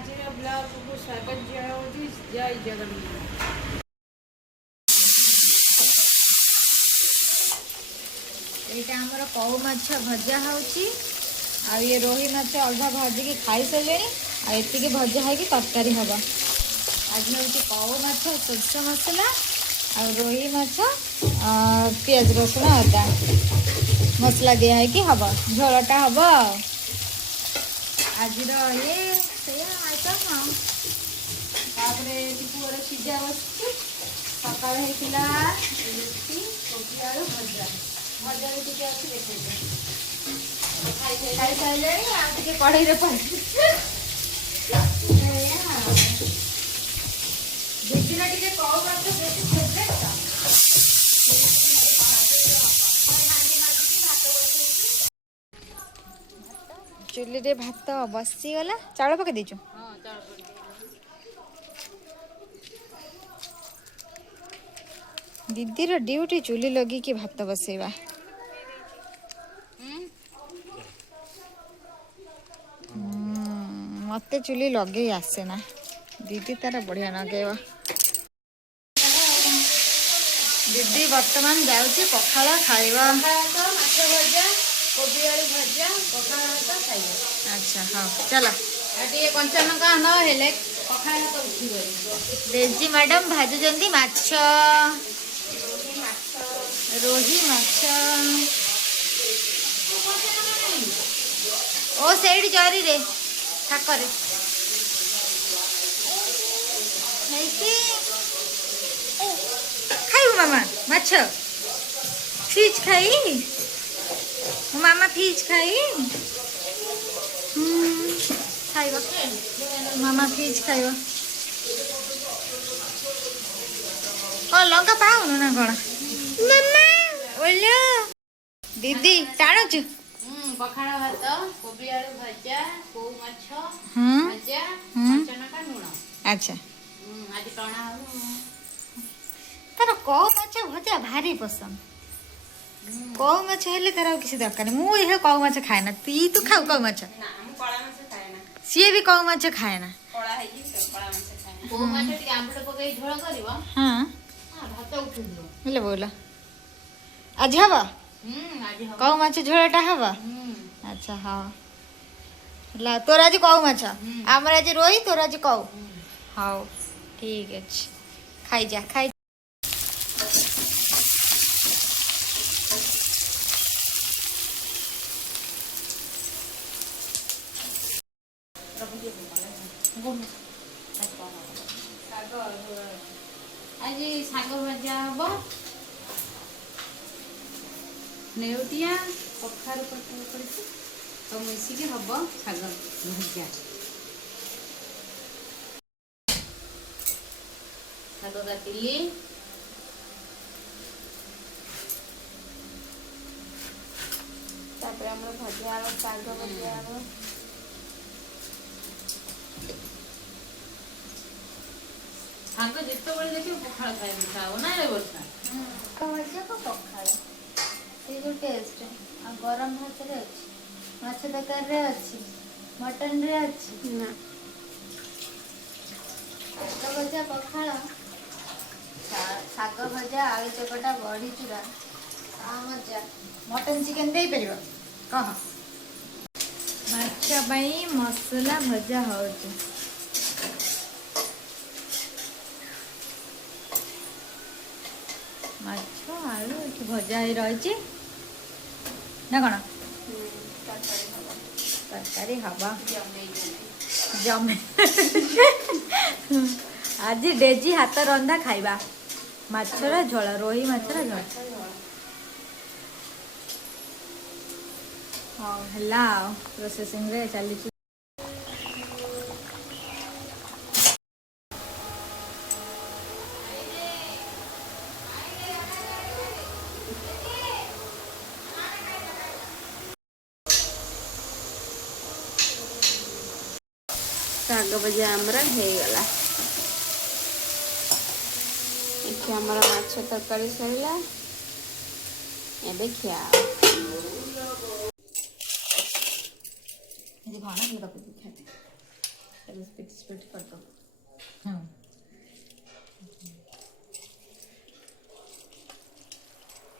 आज ब्लॉग को स्वागत जनाऊँ जय जगन्नाथ। एटा हमर कौ माछ भजा होची आ ये रोही माछ अल्धा भाजी के खाई सले आ एति के भजा है कि तरकारी हबा। आज होची कौ माछ सरस मसला आ रोही माछ प्याज रसुण अदा मसला दिया है कि हबा झोलटा हबा। आज ये से आइटम तापरे पुअर सिझा बसची सकाळ हेतिला रुटी कोबी आलू भजा भजा भी टिके अच्छी देखे खाई सारे आगे कढ़ई रे पड़ दीदी टिके कौ माछ बेसी फेवरेट चुली रे भात बसी गला चाउल पके दीचु। दीदी ड्यूटी चुली लगी कि भात बसेवा मत चुली लगे आसे ना दीदी तार बढ़िया लगे। दीदी बर्तमान जाऊँगी पखाल खाइबा माछ भजा कोबी आलू भजा पखाल भात खाइबा। अच्छा हाँ चलो आगे कंचा लंका न हेले पखाल भात उठिबो। रेजी मैडम भाजुचंदी माछ रोही माछ ओ सेठी जरी रे ठाकरे खाइबो मामा माछ फिज खाई मामा फिज खाई खाइबा मामा फिज खाइबा ओ लंका पाउनु ना कण मामा ओलो दीदी टाणुचु पखाल भात कोबी आलू भजा कौ माछ भजा कंचा लंका लूण। अच्छा आज टणा हो तार कौ माछ भजा भारी पसंद कौ माछ हेले तार किसी दरकार मु ये कौ माछ खाए ना तू खाऊ कौ माछ ना हम कळा माछ खाए ना सी भी कौ माछ खाए ना कळा है कि कळा माछ खाए ना कौ माछ टिके आंबट पकई झोळ करबो। हां हां भात उठिबो हेले बोला आज हवा आज हो कौ माछ झोळटा हवा। अच्छा हाँ ला तोर आज कौ माछ आमर आज रोही तोर आज कौ हाँ ठीक अच्छे खाई जा खाई आज शाग भजा हम नेउटिया कखारु पड़ी तो मिसिक हम शाग भजा शाग काटिली तापर हमर भजा हम शाग भजा हम शाग जिते बड़े देखिए पखाल खाए मिठा हो ना रे बसा भजा को पखाल से जो टेस्ट आ गरम भात रे अछि माछ तरकारी रे अछि मटन रे अछि ना शाग भजा पखाल शाग भजा आलू चकटा बड़ी चूरा मजा मटन चिकेन दे परिबो कह माछ पई मसला भजा होउछ माछ आलू एठी भजा ही रही ना कौन तरकारी हवा जमे आज डेजी हाथ रंधा खाइबा माछर झोल रोही माछर झोल हाँ है प्रोसेसिंग रे चली शाग भजा आमर हेगला ये आमर माछ तरकारी सरला एबे खिया भाणा स्पीड कर दो। हाँ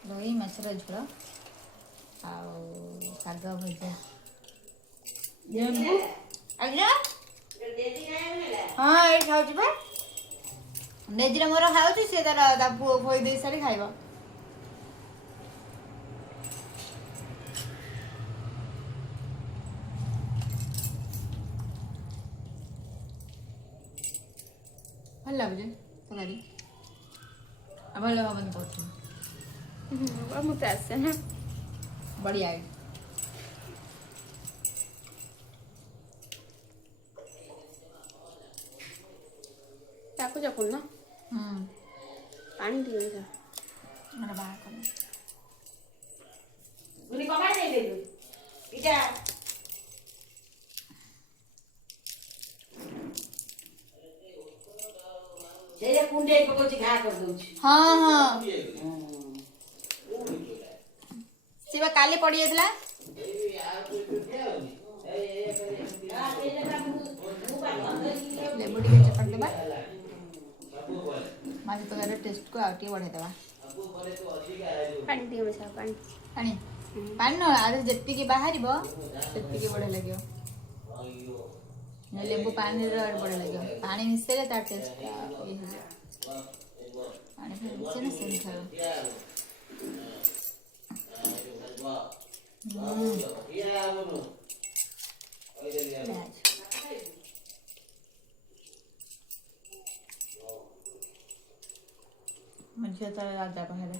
रोही माछर झोल आग भजा आज्ञा हाँ ये खाऊ डेजी मोर खाऊ सी तार पुओ खोई दे सारी खाइब भल लगुचे तरी भल हम कहूँ मत आसे ना बढ़िया है चाकू चाकू ना पानी दियो जा मेरा बाहर कर गुनी कमाई दे दे इटा जे कुंडे पको घा कर दउ छी हाँ हाँ सिवा काली पड़ी जाइला लेबू टिके चपड़ देबा माछ तोर टेस्ट को आउटी बढ़े देबा पानी दियो में सब पानी पानी पानी न आरे जेत्ती के बाहरिबो सेत्ती के बढ़े लागियो ने लेबू पानी रे बढ़े लागियो पानी मिसेले ता टेस्ट ये हो पानी फिर मिसे न सेम खाओ मुझे तो राजा पहले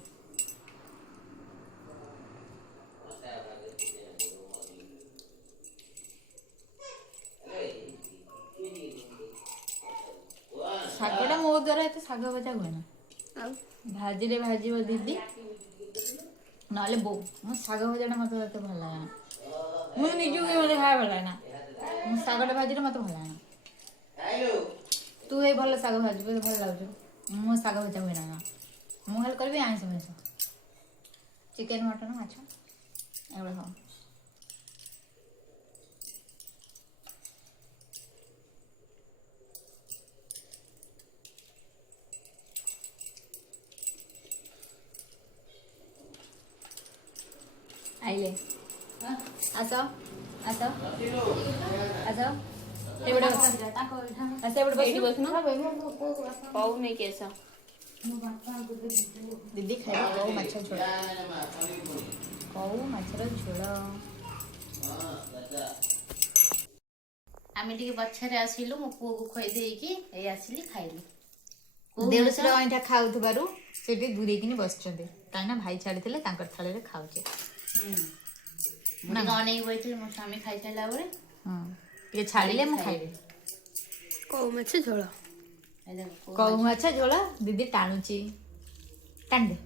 शागटा मो द्वारा एत शाग भजा हुए ना भाजी रे भाजी दीदी ना बो मो शाग भजा मत भल लगे मुझे निजू के मत खाया भल लगे ना शागटा भाजी मत भल लगे तू ये भल शाग भाजी भल लगे मो शाग भजा हुए ना मु खाली करबी आइंस मिस चिकेन मटन माछ एगुड़ा हाँ आइले आस आस आस एबडे आस एबडे बस पाऊ नहीं कैसा दीदी खाइबा कौ माछ झोल कौ माछर झोल आमे टिके पछरे आसिलु मो पुओ को खोई देकी ए आसिली खाइली देवसर अइठा खाउथबारु सेठी दूरे किनी बसचंदे काना भाई छाड़ीथिले तांकर थाले रे खाउचे ना गाने बैठे मो स्वामी खाइ साइला बरे ये छाड़ीले मु खाइबे कौ मछ झोल कौ माछ झोल दीदी टाणुची टाण दे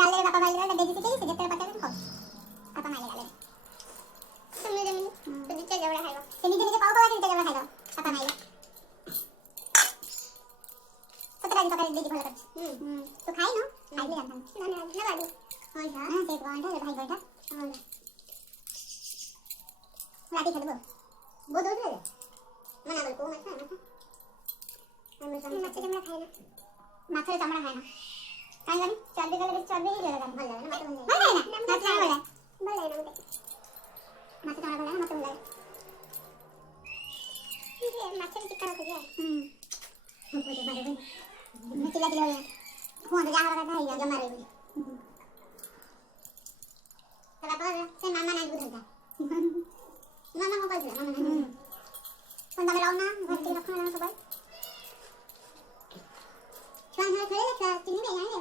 डाल दे पापा भाई देखी से से जेते पता खा पापा माई डाले तुमने जमीन तो नीचे जवड़ा खाइबो से नीचे नीचे पापा नीचे जवड़ा खाइबो पापा माई सतरा दिन तक देखी भला कर तो खाई न खाई ले जानता ना बाबू हां से गांठा भाई बैठा हां राती खेलबो वो दो दे मना बोल को मत हम मत जमरा खाइना माथरे चमड़ा खाइना काई गानी चल गले चल भी ले भल लागे ना मत बन जाए ना बोले मत चमड़ा बोले मत बोले ये माथरे टिक्का रख दिया हम को तो बारे में चिल्ला चिल्ला फोन पे जहां रखा है जमा रे चला पर से मामा नहीं बुझता मामा मोबाइल से मामा नहीं फोन में लाओ ना घर के रखना ना सब छान है खेले का चिन्नी में आए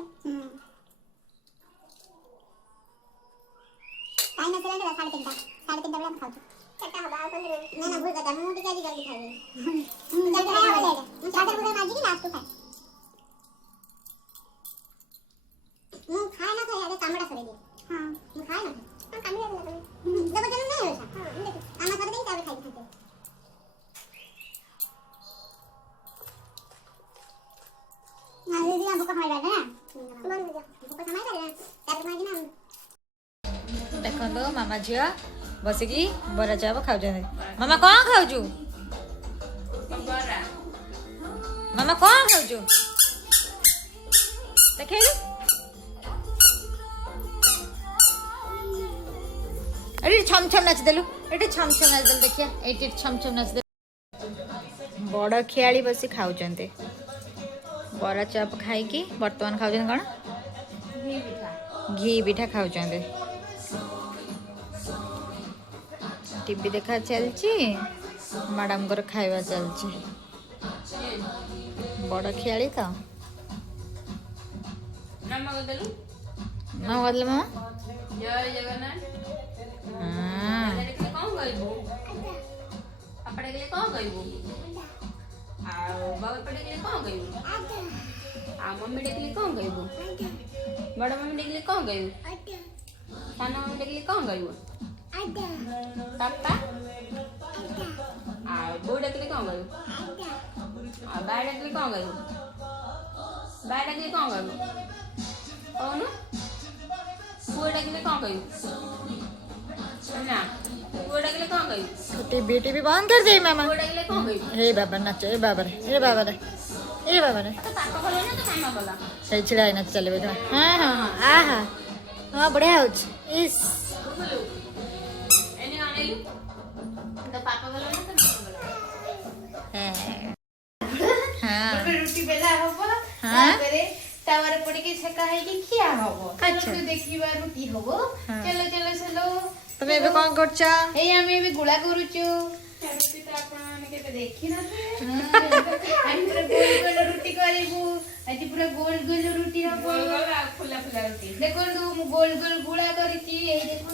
टाइम से लेकर 3:30 बजे खाओ चटा हवा अपन ना ना भूल गया मुंह टिका जी जल्दी खाइए जल्दी खाया हो जाएगा मुंह चादर पूरे माजी की लास्ट को खाए मुंह खाए ना खाए आगे कामड़ा करे दे हां मुंह खाए ना हां कामड़ा लगा जब जन्म नहीं होता हां देखो आमा कर दे तब खाई खाते ना दीदी आप को खाई बैठे ना बोल दे को समय करे तब माजी ना देखो मामा झिया बसिकी बरा चाप खाऊ मामा कौन खाऊ बरा मामा कौन खाऊ देखे अरे छम छम नाच देलु एटे छम छम नाच देलु देखिया एटे छम छम नाच देलु बड़ खियाली बसी खाऊचंते बरा चाप खाइकी वर्तमान खाऊचन कौन घी पिठा खाऊचंते टीवी देखा चलची मैडम को खाଇବା चलची बड़ खियाली तो नाम बदलू ना बदल मामा जय जगन्नाथ हाँ कौन कहबो अपने के लिए कौन कहबो आ बाबा पड़े के लिए कौन कहबो आ मम्मी के लिए कौन कहबो बड़ा मम्मी के लिए कौन कहबो साना मम्मी के लिए कौन कहबो पापा आ बूढ़े के लिए कौन कहबो आ बाड़ा के लिए कौन कहबो बाड़ा के लिए कौन कहबो कौन बूढ़े के लिए कौन कहबो ना बूढ़े के लिए कौन कहबो टीवी टीवी बंद कर दे मामा बूढ़े के लिए कौन कहबो हे बाबा नाच हे बाबा रे हे बाबा रे हे बाबा रे तो पापा बोलो ना तो मामा बोला सही छिड़ा नाच चले बेटा हाँ हाँ आहा हाँ बढ़िया होच इस एने आनेलु तो पापा बोलो ना तो मामा बोला हाँ रुटी बेला हबो हाँ। तापरे तावर पड़ी के छका है कि खिया हबो अच्छा। तो देखिबा रुटी हबो हाँ। चलो चलो चलो तुम एबे कौन करछ एई आमे भी गुळा करूचु रुटी तो आपण माने केबे देखि ना हम पूरा गोल गोल रुटी करिबु आज पूरा गोल गोल रुटी हबो गोल गोल आ फुला फुला रोटी देखो मु गोल गोल गुळा करिची एई देखो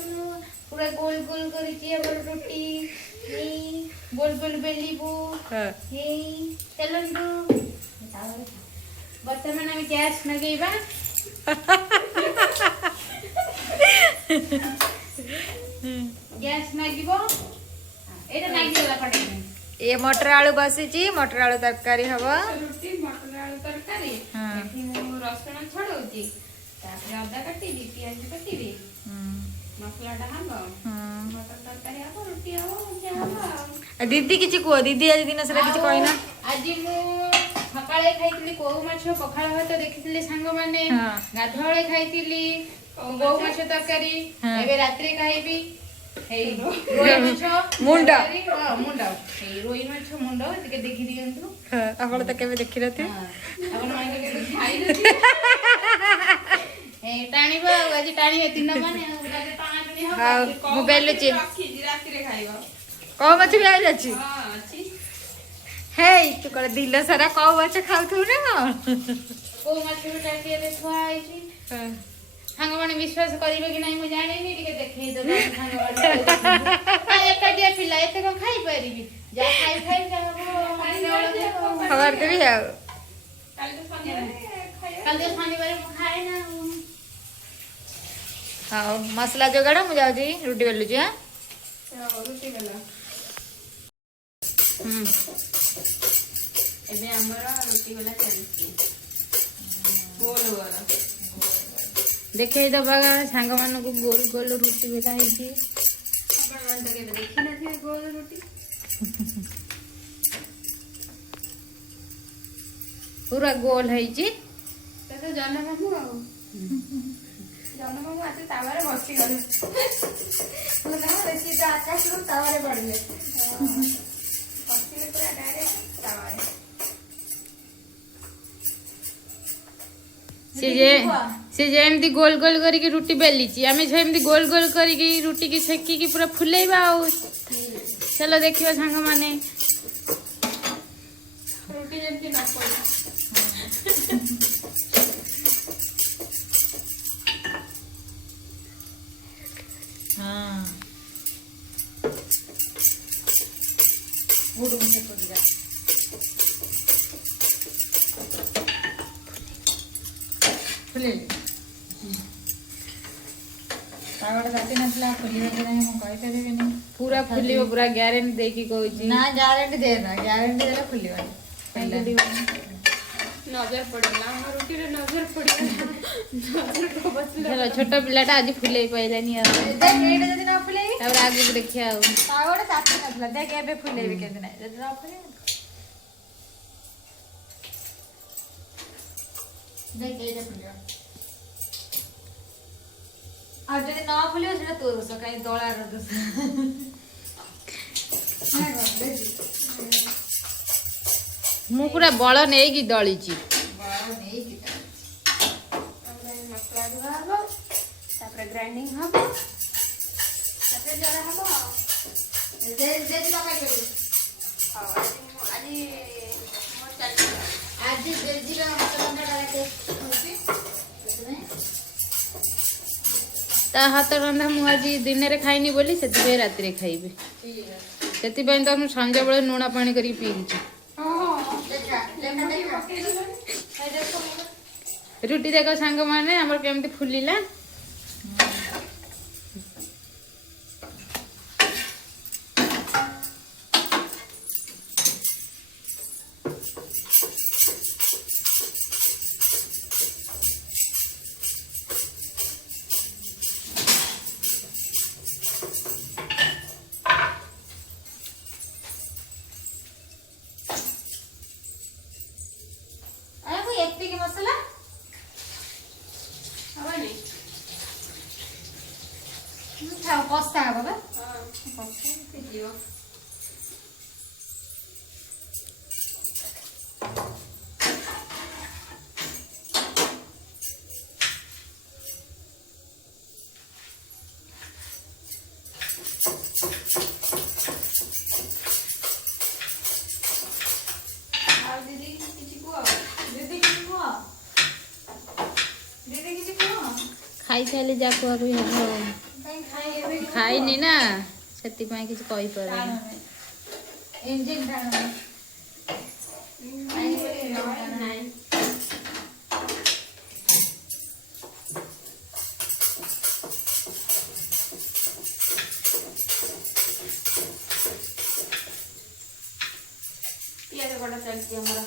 पूरा गोल गोल करिची हमर रोटी एई गोल गोल बेलिबु हाँ एई चलंदु वर्तमान आम गैस नगेबा गैस नागिबो एटा नागिला पड़े ये मटर आलू बसीची मटर आलू तरकारी हवा रोटी मटर आलू तरकारी हाँ। एठी मु रसुण छडौची तापर अदा काटिबी प्याज काटिबी मसला टा हबो मटर तरकारी हबो रोटी हबो भजा हबो दीदी किछि कुह दीदी आज दिन सारा किछि कहना आज मु सकाळे खाइतिली कोउ माछ पखाळ भात देखितिली सांग माने हाँ। गाधळे खाइतिली कोउ माछ तरकारी हाँ। एबे रात्रि खाइबी एई रोई माछ मुंड। हां मुंड एई रोई माछ मुंड ଟିକେ देखि दियंतु आपण तो केबे देखि रहते आपण माने के खाइ दे ए टाणीबो आज टाणी दिन माने आज टाणी हो हाँ मोबाइल चे राखी रात्रि रे खाइबो कौ माछ भी आ जाछि हां अछि हे तू कल दिल सारा कौ माछ खाउथु ना କୋଉ ମାଛ ଟାଟିଏ ରେ ଥୁଆ ହେଇଛି ସାଙ୍ଗମାନେ ବିଶ୍ୱାସ କରିବେ କି ନାହିଁ ମୁଁ ଜାଣିନି ଟିକେ ଦେଖେଇ ଦେବ ସାଙ୍ଗମାନେ ଏକାଟିଆ ପିଲା ଏତେ କଣ ଖାଇପାରିବି ଯାହା ଖାଇ ଖାଇ ଯାହା खबर देबी जाओ କାଲି ତ ଶନିବାର ଖାଇବା କାଲି ତ ଶନିବାର ମୁଁ ଖାଏ ନା हाँ मसला जोगाड़ मुझे जाऊँगी रुटी बेलुची। हाँ रुटी बेला हम्म एबे हमर रुटी बेला चलछि गोल गोल देखे दबा सांग मान को गोल गोल रुटी बेला है अपन मन तो के देखि न थे गोल रोटी पूरा गोल है तो जन्म मामू जन्म मामू आते तावारे बसी गले ना देखि तो आकाश रो तावारे पड़ले बसी पूरा डायरेक्ट तावारे से जेमती गोल गोल करके रुटी बेली आम सेमती गोल गोल करके रुटी की सेकिकी पूरा फुलेबा चलो देखिए सांग माने रोटी जेमती न पड़े हाँ गुड़ मुझे को दिया फुले तावड़ जाती नसला फुलियो के नहीं हम कहि परिबे नहीं पूरा फुलियो पूरा गारंटी देकी कहू छी ना गारंटी दे ना गारंटी देला फुलियो नजर पड़ला हम रोटी रे नजर पड़ला नजर को बचला चलो छोटा पिलाटा आज फुले पइलानी देख एटा जदी ना फुले तब आगे देखिया तावड़ जाती नसला देख एबे फुले भी केते नहीं जदी ना फुले देख एटा फुलियो आ जदी ना फुलियो सेटा तोर दोस काई दळार दोस मु पूरा बळ नै की दळी छी बळ नै की मसला धुआ हबो तापर ग्राइंडिंग हबो तापर जरा हबो दे दे पका करू आज मोर चल आज देजी रा मसला डाला के ता हाथ रंधा मु आज दिन रे खाइनी बोली से रात रे खाइबे से तो हम संजा बेले लुणा पानी करी पी छी रुटी देखो सांग माने हमर केमती फुलिला मसला हवा नहीं कस्ता हे बाबा हां के दियो खाई सारे जा कुआ भी हम खाइनी ना सेति पई किछ कहि पर इंजन डालो नहीं पियाज कटा चलती हमारा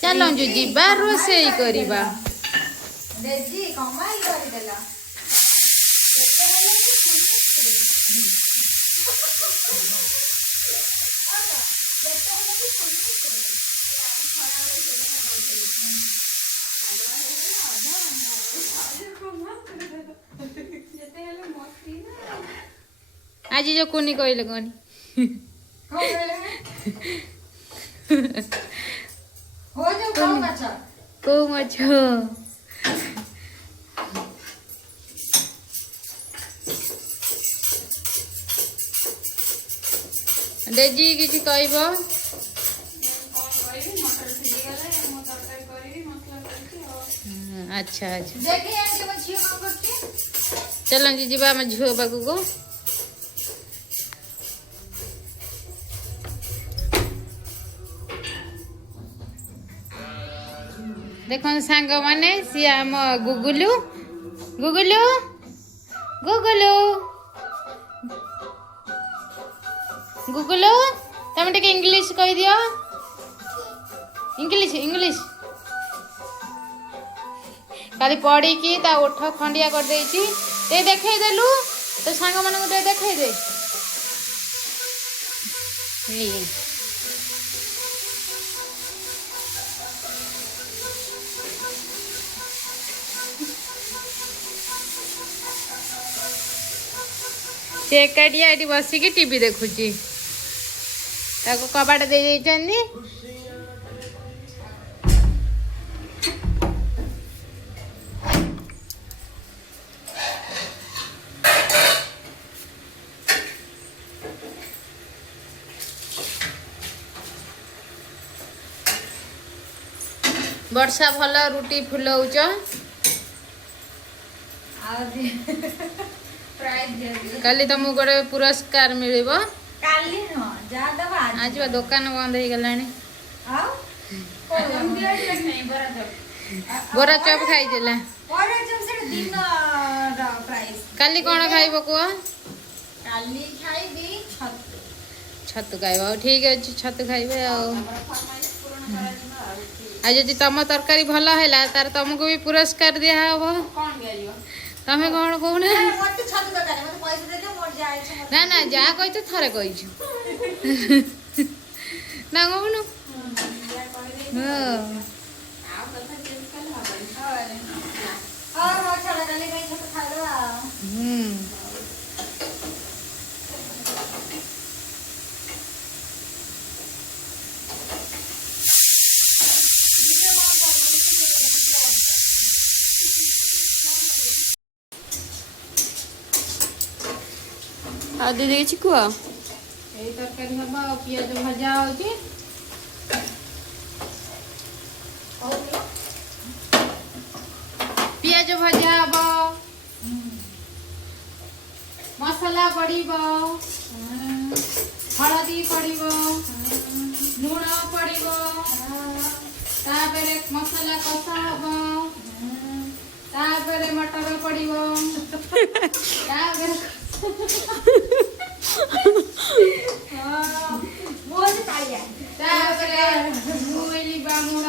चलो जो जीवा रोषेई करिबा देजी कमाई कर देला आज जो कोनी कहले कोनी हो जो खाओ माछ को माछ डेजी किसी कहब अच्छा अच्छा देखिए आंटी वो झियो कौन करती चलो जी जीवा आम झील पाखक देख सांग मैंने सी आम गुगुलू गुगुलू गुगुलू गुगुलू तुम टे इंग्लिश कह दियो इंग्लिश इंग्लिश काली पड़ी की ता ओठ खंडिया कर देछि ते देखाई देलु तो सांग मन को देखाई दे ये से एकाटिया एटी बसिकी टीवी देखुची ताको कबाट दे देइचंदी वर्षा भल रुटी फुलौच प्राइस काली तुमको गोटे पुरस्कार मिलिबो काली न जा दबा आज बा दुकान बंद हो गलानी आओ बोरा चप खाई देला और जब से दिन प्राइस काली कोन खाइबो को काली खाइबी छतु खाइबो ठीक अछि छतु खाइबे आ आज जदि तम तरकारी भल हैला तार तुमको भी पुरस्कार दिया हबो कौन दिया तमे कोन कहूना मत छत दरकार मत पैसा दे दे मोर जाय छै ना ना जा कहि तो थरे कहिछु ना कहूनु हां और छड़ा काली भाई छत खा लो आ दीदी କିଛି କୁହ ଏଇ ତରକାରୀ ହବ ଆଉ ପିଆଜ ଭଜା ହଉଛି ପିଆଜ ଭଜା ହବ ମସଲା ପଡିବ ହଳଦୀ ପଡିବ ଲୁଣ ପଡିବ ତାପରେ ମସଲା କଷା ହବ ତାପରେ ମଟର ପଡିବ ତାପରେ मोर पाइया ताପରେ मुइली बामुण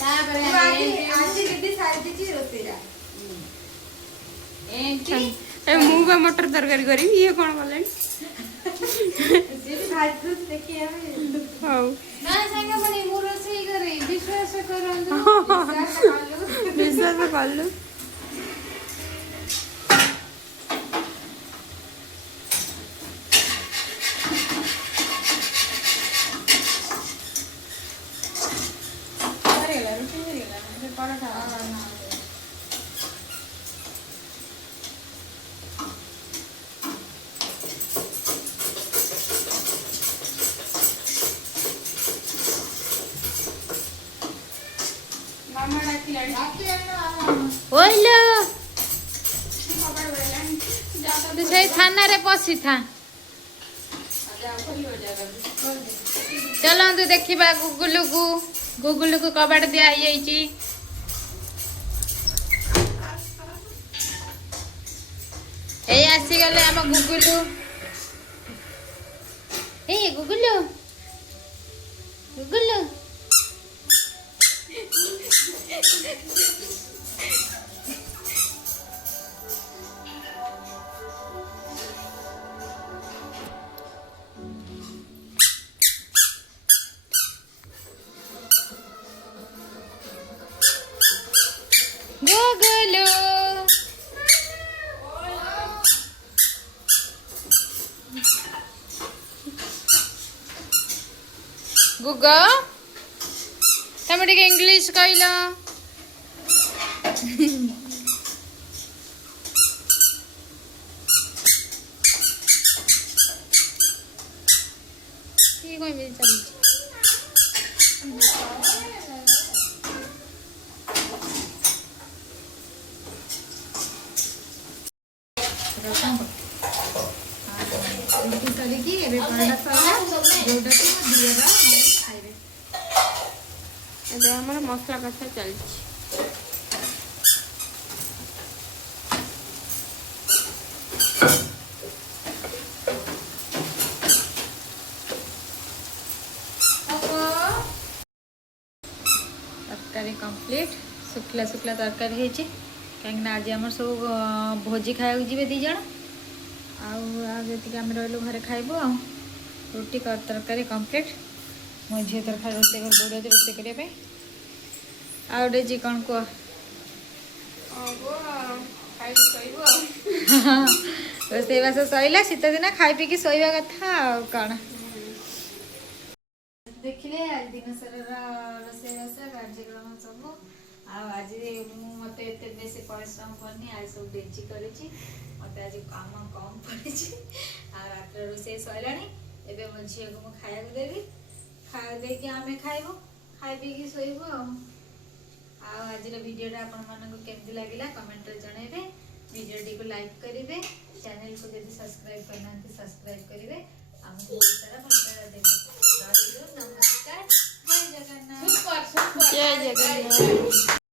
ताପରେ आज दीदी साइड दी रोतेरा एंटी ए ମୁଁ ବା ମଟର ତରକାରୀ କରିବି ଇଏ କଣ କଲେଣି दीदी भात देखिए हमें ହଉ ना सांगा मने मु रोसई करे विश्वास करंतु ବିଶ୍ୱାସ କଲୁ सरीगला रुटी सरीगला फिर पराठा ମାମା ଡାକିଲାଣି ओइलो तू से थाना रे पसी था चलो तू देखिबा गुगुलू को कबाड़ दिया जाइची ए आसी गले हम गुगुलू ए गुगुलू गुगुलू गुगुलू गुगो तमे टिके इंग्लिश कहलो को भी चल रुटी सरिकी एबे पराठा सरिला जोटा कि मो दियरा मोर खाइबे ଏବେ ଆମର ମସଲା କଷା ଚାଲିଛି। तरकारी कंप्लीट शुक्ला शुक्ला तरकारी होती कहीं आज आम सब भोजी खाया जी दी जन आती आम रही घरे खाइबू आ रुटी तरकारी कंप्लीट मो झी तरकारी रोसे घर दौड़ रोसे करने आउटे जी कौन कह रोसईबास सैला शीत दिन खाई पी शोवा कथा कौन देखिले आज दिन सारा रोसईबास कार्यक्रम सब आज मत बेस परिश्रम करनी आज सब डेची कर मत आज कम कम पड़ी रात रोसे सैला एवं मो झी को मुझे खाया देवी खाया देकी आम खाइबू खाई पी शोबू आज वीडियोटा आपण मानक केमती लगिला कमेंट रे जणेबे वीडियोटी को लाइक करेंगे चैनल को यदि सब्सक्राइब करना सब्सक्राइब करेंगे हमको बहुत सारा भलपाया देवे नमस्कार जय जगन्नाथ जय जगन्नाथ।